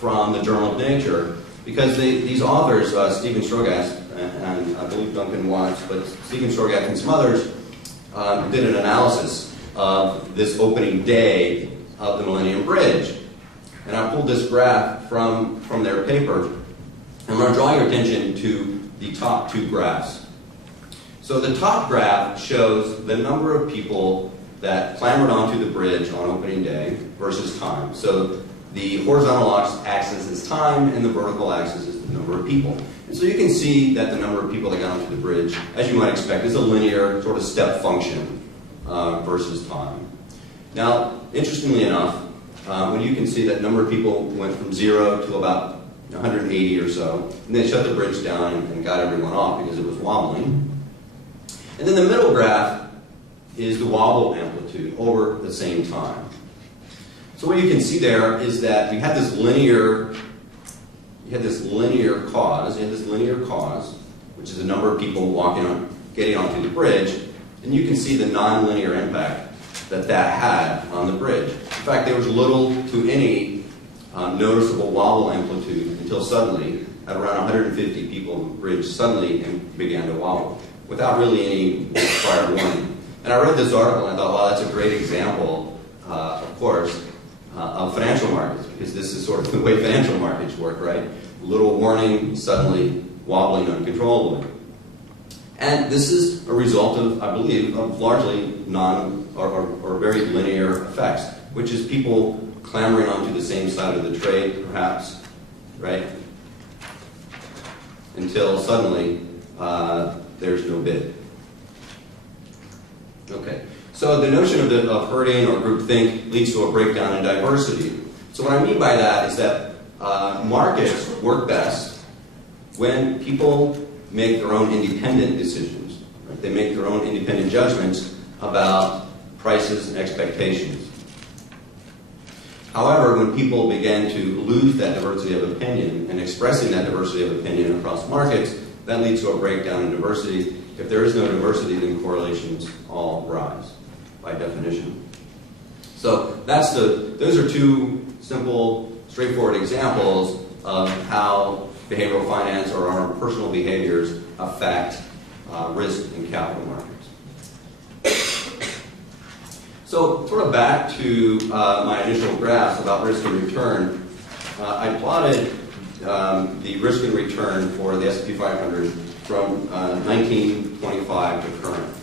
from the Journal of Nature, because these authors, Stephen Strogatz and I believe Duncan Watts, but Stephen Strogatz and some others, did an analysis of this opening day of the Millennium Bridge. And I pulled this graph from their paper, and I'm going to draw your attention to the top two graphs. So the top graph shows the number of people that clambered onto the bridge on opening day versus time. So the horizontal axis is time, and the vertical axis is the number of people. And so you can see that the number of people that got onto the bridge, as you might expect, is a linear sort of step function versus time. Now, interestingly enough, when you can see that number of people went from 0 to about 180 or so, and they shut the bridge down and got everyone off because it was wobbling. And then the middle graph is the wobble amplitude over the same time. So what you can see there is that we had this linear cause, which is the number of people getting onto the bridge, and you can see the nonlinear impact that had on the bridge. In fact, there was little to any noticeable wobble amplitude until suddenly, at around 150 people on the bridge, suddenly began to wobble without really any prior warning. And I read this article and I thought, wow, that's a great example, of course, of financial markets, because this is sort of the way financial markets work, right? Little warning, suddenly wobbling uncontrollably. And this is a result of, I believe, of largely or very linear effects, which is people clambering onto the same side of the trade, perhaps, right? Until suddenly there's no bid. Okay, so the notion of herding or groupthink leads to a breakdown in diversity. So what I mean by that is that markets work best when people make their own independent decisions. Right? They make their own independent judgments about prices and expectations. However, when people begin to lose that diversity of opinion and expressing that diversity of opinion across markets, that leads to a breakdown in diversity. If there is no diversity, then correlations all rise, by definition. So those are two simple, straightforward examples of how behavioral finance or our personal behaviors affect risk in capital markets. So sort of back to my initial graphs about risk and return, I plotted the risk and return for the S&P 500 from 1925 to current.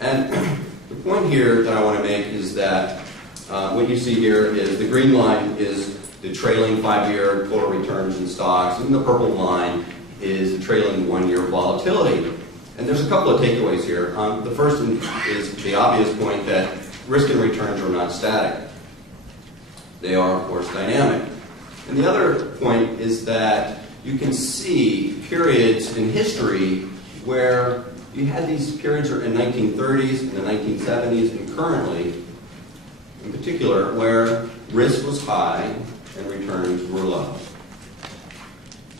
And the point here that I want to make is that what you see here is the green line is the trailing 5-year total returns in stocks, and the purple line is the trailing 1-year volatility. And there's a couple of takeaways here. The first is the obvious point that risk and returns are not static. They are, of course, dynamic. And the other point is that you can see periods in history where you had these periods in the 1930s, in the 1970s, and currently, in particular, where risk was high and returns were low.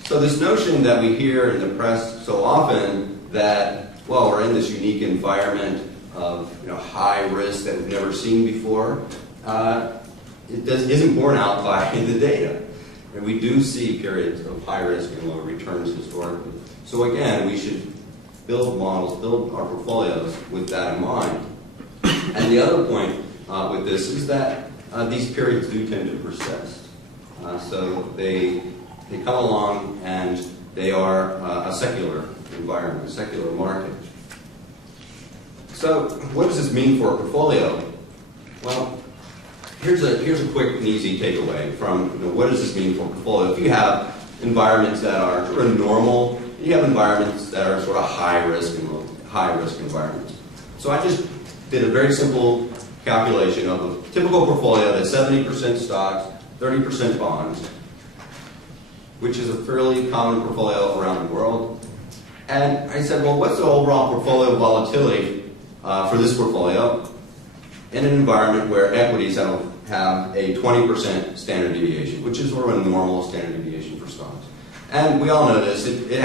So this notion that we hear in the press so often that, well, we're in this unique environment of high risk that we've never seen before, isn't borne out by the data. And we do see periods of high risk and low returns historically. So again, we should build models, build our portfolios with that in mind. And the other point with this is that these periods do tend to persist. So they come along and they are a secular environment, a secular market. So what does this mean for a portfolio? Well, here's a quick and easy takeaway from what does this mean for a portfolio. If you have environments that are sort of normal, you have environments that are sort of high risk environments. So I just did a very simple calculation of a typical portfolio that's 70% stocks, 30% bonds, which is a fairly common portfolio around the world. And I said, well, what's the overall portfolio volatility for this portfolio in an environment where equities have a 20% standard deviation, which is sort of a normal standard deviation for stocks. And we all know this. The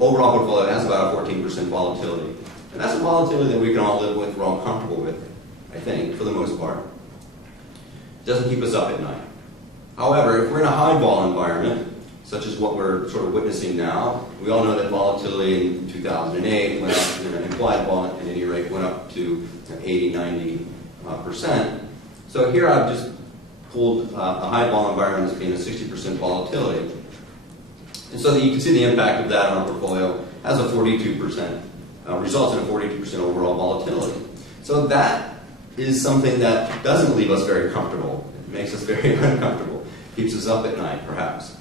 overall portfolio has about a 14% volatility. And that's a volatility that we can all live with, we're all comfortable with, I think, for the most part. It doesn't keep us up at night. However, if we're in a high vol environment, such as what we're sort of witnessing now, we all know that volatility in 2008 went up, implied vol at any rate went up to 80, 90%. So here I've just pulled a high vol environment as being a 60% volatility. And so that you can see the impact of that on our portfolio as a 42%, results in a 42% overall volatility. So that is something that doesn't leave us very comfortable. It makes us very uncomfortable. Keeps us up at night, perhaps.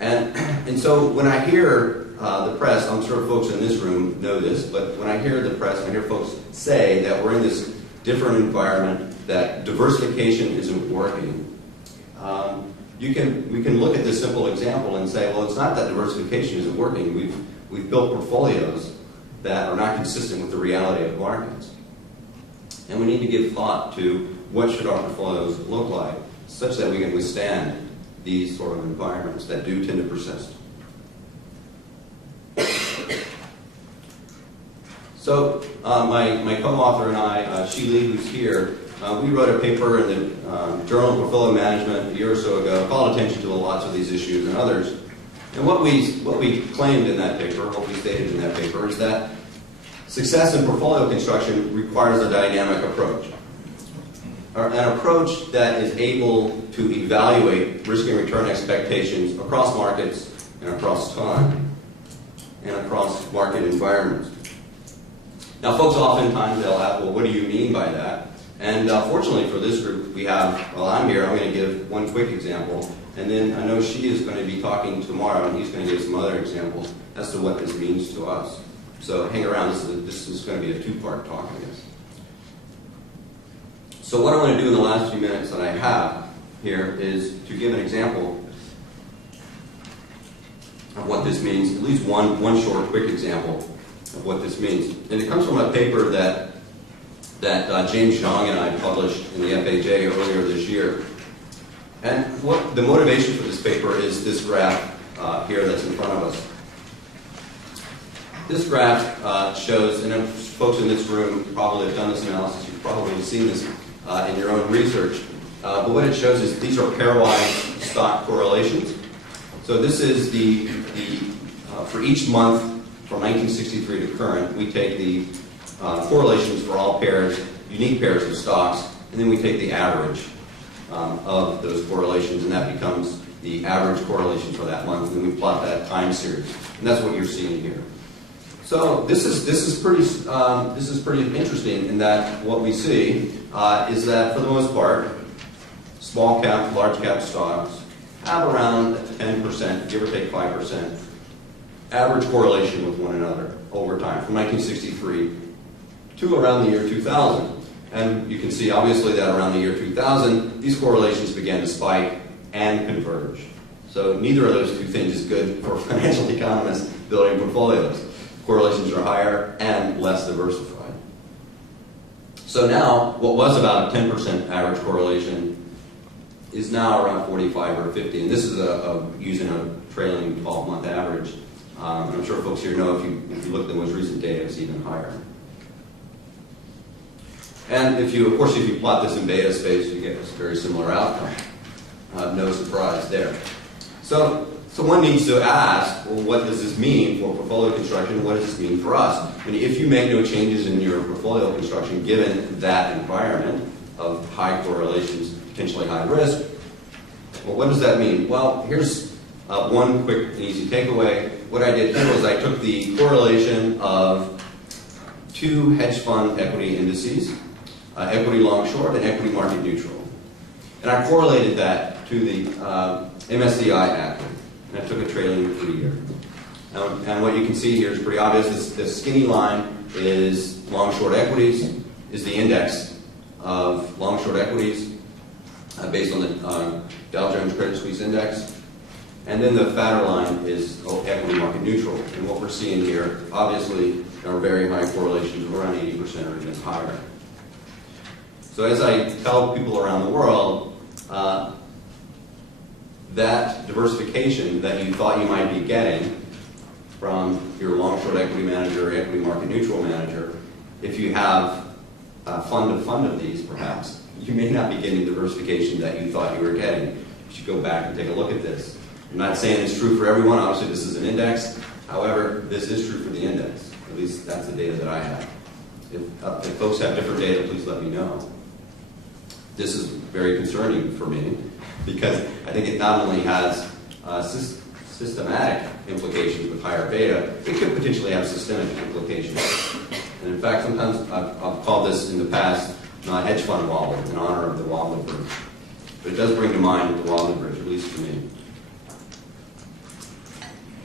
And so when I hear the press, I'm sure folks in this room know this, but when I hear the press, I hear folks say that we're in this different environment, that diversification isn't working. We can look at this simple example and say, well, it's not that diversification isn't working. We've built portfolios that are not consistent with the reality of markets. And we need to give thought to what should our portfolios look like such that we can withstand these sort of environments that do tend to persist. So my co-author and I, Sheely, who's here, we wrote a paper in the Journal of Portfolio Management a year or so ago, called attention to lots of these issues and others. And what we claimed in that paper, what we stated in that paper, is that success in portfolio construction requires a dynamic approach. An approach that is able to evaluate risk and return expectations across markets and across time and across market environments. Now, folks oftentimes they'll ask, well, what do you mean by that? And fortunately for this group, we have, well, I'm here, I'm going to give one quick example, and then I know she is going to be talking tomorrow, and he's going to give some other examples as to what this means to us. So hang around, this is going to be a two-part talk, I guess. So what I want to do in the last few minutes that I have here is to give an example of what this means, at least one short, quick example of what this means. And it comes from a paper that James Zhang and I published in the FHA earlier this year. And what the motivation for this paper is this graph here that's in front of us. This graph shows, and folks in this room probably have done this analysis, you've probably seen this in your own research, but what it shows is these are pairwise stock correlations. So this is for each month from 1963 to current, we take the correlations for all pairs, unique pairs of stocks, and then we take the average of those correlations, and that becomes the average correlation for that month, and then we plot that time series, and that's what you're seeing here. So this is pretty interesting in that what we see is that for the most part, small cap, large cap stocks have around 10%, give or take 5%, average correlation with one another over time, from 1963 to around the year 2000. And you can see obviously that around the year 2000, these correlations began to spike and converge. So neither of those two things is good for financial economists building portfolios. Correlations are higher and less diversified. So now, what was about a 10% average correlation is now around 45 or 50, and this is using a trailing 12-month average. I'm sure folks here know if you look at the most recent data, it's even higher. And of course, if you plot this in beta space, you get a very similar outcome. No surprise there. So one needs to ask, well, what does this mean for portfolio construction? What does this mean for us? I mean, if you make no changes in your portfolio construction, given that environment of high correlations, potentially high risk, well, what does that mean? Well, here's one quick and easy takeaway. What I did here was I took the correlation of two hedge fund equity indices, equity long short and equity market neutral. And I correlated that to the MSCI active. And I took a trailing 3-year. And what you can see here is pretty obvious. The skinny line is long short equities, is the index of long short equities based on the Dow Jones Credit Suisse Index. And then the fatter line is equity market neutral. And what we're seeing here, obviously, are very high correlations of around 80% or even higher. So as I tell people around the world, that diversification that you thought you might be getting from your long-short equity manager or equity market neutral manager, if you have a fund of these, perhaps, you may not be getting diversification that you thought you were getting. you should go back and take a look at this. I'm not saying it's true for everyone. Obviously, this is an index. However, this is true for the index. At least that's the data that I have. If folks have different data, please let me know. This is very concerning for me because I think it not only has systematic implications with higher beta, it could potentially have systemic implications. And in fact, sometimes I've called this in the past hedge fund wobble in honor of the Wobbly Bridge. But it does bring to mind the Wobbly Bridge, at least to me.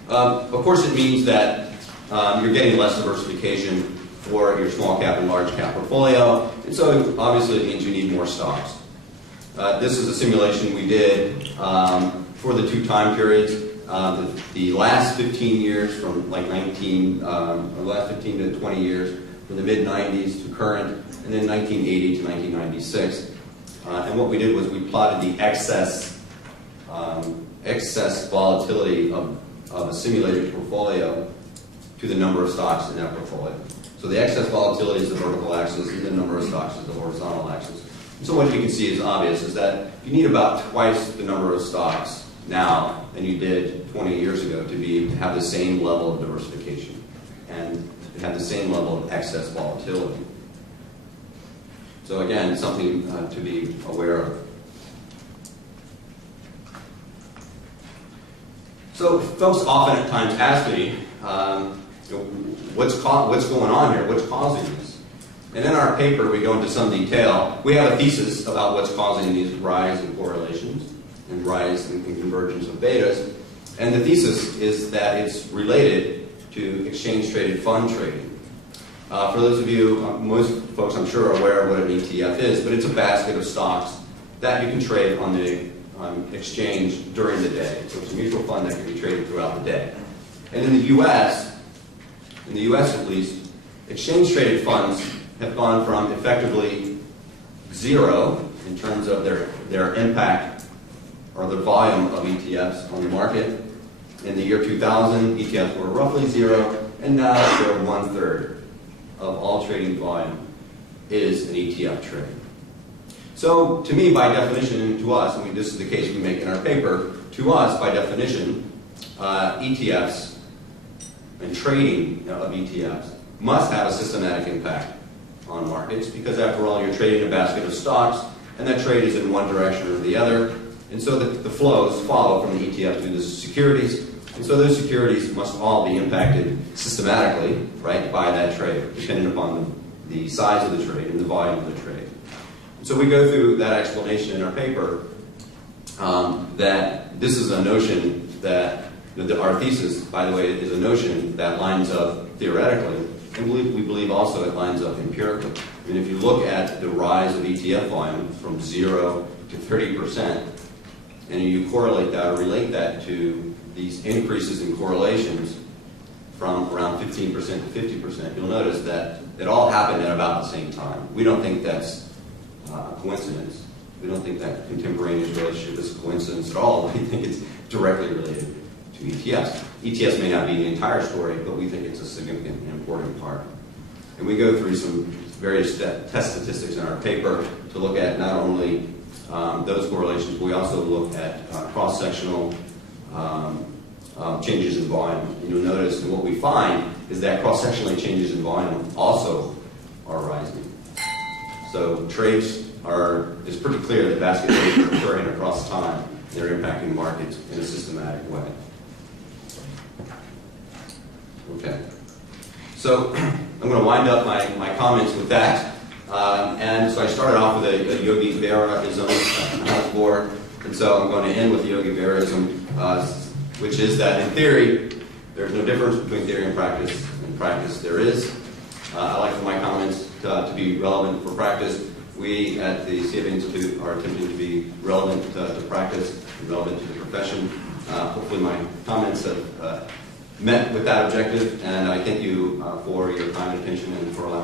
Of course, it means that you're getting less diversification for your small cap and large cap portfolio, and so obviously it means you need more stocks. This is a simulation we did for the two time periods. The last 15 years from like the last 15 to 20 years, from the mid-90s to current, and then 1980 to 1996. And what we did was we plotted the excess volatility of a simulated portfolio to the number of stocks in that portfolio. So the excess volatility is the vertical axis, and the number of stocks is the horizontal axis. And so what you can see is obvious, is that you need about twice the number of stocks now than you did 20 years ago to have the same level of diversification and to have the same level of excess volatility. So again, something to be aware of. So folks often at times ask me, what's going on here? What's causing this? And in our paper, we go into some detail. We have a thesis about what's causing these rise in correlations and rise in convergence of betas. And the thesis is that it's related to exchange-traded fund trading. For those of you, most folks I'm sure are aware of what an ETF is, but it's a basket of stocks that you can trade on the exchange during the day. So it's a mutual fund that can be traded throughout the day. And in the U.S. At least, exchange-traded funds have gone from effectively zero in terms of their impact or the volume of ETFs on the market. In the year 2000, ETFs were roughly zero, and now they're 1/3 of all trading volume is an ETF trade. So to me, by definition, and to us, this is the case we make in our paper, to us, by definition, ETFs and trading of ETFs must have a systematic impact on markets because, after all, you're trading a basket of stocks, and that trade is in one direction or the other, and so the flows follow from the ETF to the securities, and so those securities must all be impacted systematically, right, by that trade, depending upon the size of the trade and the volume of the trade. So we go through that explanation in our paper that this is a notion that our thesis, by the way, is a notion that lines up theoretically, and we believe also it lines up empirically. I mean, if you look at the rise of ETF volume from 0 to 30%, and you correlate that or relate that to these increases in correlations from around 15% to 50%, you'll notice that it all happened at about the same time. We don't think that's coincidence. We don't think that contemporaneous relationship is a coincidence at all. We think it's directly related to ETFs. ETFs may not be the entire story, but we think it's a significant and important part. And we go through some various test statistics in our paper to look at not only those correlations, but we also look at cross-sectional changes in volume. And you'll notice that what we find is that cross-sectionally changes in volume also are rising. So it's pretty clear that basket trades are occurring across time. They're impacting markets in a systematic way. Okay. So I'm going to wind up my comments with that. And so I started off with a Yogi Berra-ism board. And so I'm going to end with the Yogi Berra-ism, which is that in theory, there's no difference between theory and practice. In practice, there is. I like for my comments to be relevant for practice. We at the CFA Institute are attempting to be relevant to practice and relevant to the profession. Hopefully my comments have met with that objective, and I thank you for your time and attention and for allowing